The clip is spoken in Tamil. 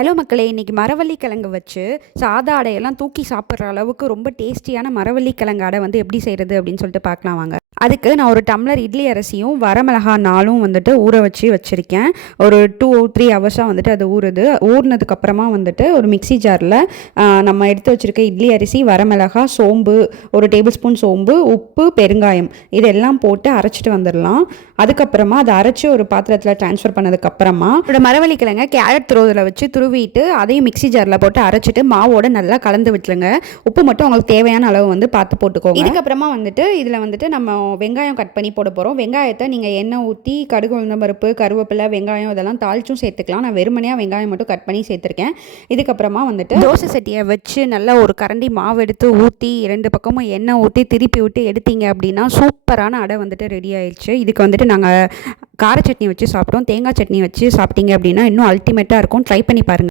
ஹலோ மக்களே, இன்றைக்கி மரவள்ளி கிழங்கு வச்சு சாதா அடையெல்லாம் தூக்கி சாப்பிட்ற அளவுக்கு ரொம்ப டேஸ்டியான மரவள்ளி கிழங்கு அடை வந்து எப்படி செய்கிறது அப்படின்னு சொல்லிட்டு பார்க்கலாம் வாங்க. அதுக்கு நான் ஒரு டம்ளர் இட்லி அரிசியும் வரமிளகா நாளும் வந்துட்டு ஊற வச்சுருக்கேன். ஒரு 2-3 ஹவர்ஸாக வந்துட்டு அது ஊறினதுக்கப்புறமா வந்துட்டு ஒரு மிக்சி ஜாரில் நம்ம எடுத்து வச்சுருக்க இட்லி அரிசி, வரமிளகா, சோம்பு, ஒரு டேபிள் ஸ்பூன் சோம்பு, உப்பு, பெருங்காயம் இதெல்லாம் போட்டு அரைச்சிட்டு வந்துடலாம். அதுக்கப்புறமா அதை அரைச்சி ஒரு பாத்திரத்தில் ட்ரான்ஸ்ஃபர் பண்ணதுக்கப்புறமா மரவள்ளி கிழங்கை கேரட் துருவதில் வச்சு துருவிட்டு அதையும் மிக்சி ஜாரில் போட்டு அரைச்சிட்டு மாவோட நல்லா கலந்து விட்டுருங்க. உப்பு மட்டும் உங்களுக்கு தேவையான அளவு வந்து பார்த்து போட்டுக்கோங்க. இதுக்கப்புறமா வந்துட்டு இதில் வந்துட்டு நம்ம வெங்காயம் கட் பண்ணி போட போகிறோம். வெங்காயத்தை நீங்கள் எண்ணெய் ஊற்றி கடுகு, உளுந்தம் பருப்பு, கருவேப்பிலை, வெங்காயம் இதெல்லாம் தாளிச்சும் சேர்த்துக்கலாம். நான் வெறுமனையாக வெங்காயம் மட்டும் கட் பண்ணி சேர்த்துருக்கேன். இதுக்கப்புறமா வந்துட்டு தோசை சட்டியை வச்சு நல்லா ஒரு கரண்டி மாவு எடுத்து ஊற்றி 2 பக்கமும் எண்ணெய் ஊற்றி திருப்பி விட்டு எடுத்தீங்க அப்படின்னா சூப்பரான அடை வந்துட்டு ரெடி ஆயிடுச்சு. இதுக்கு வந்துட்டு நாங்கள் கார சட்னி வச்சு சாப்பிட்டோம். தேங்காய் சட்னி வச்சு சாப்பிட்டீங்க அப்படின்னா இன்னும் அல்டிமேட்டாக இருக்கும். ட்ரை பண்ணி பாருங்கள்.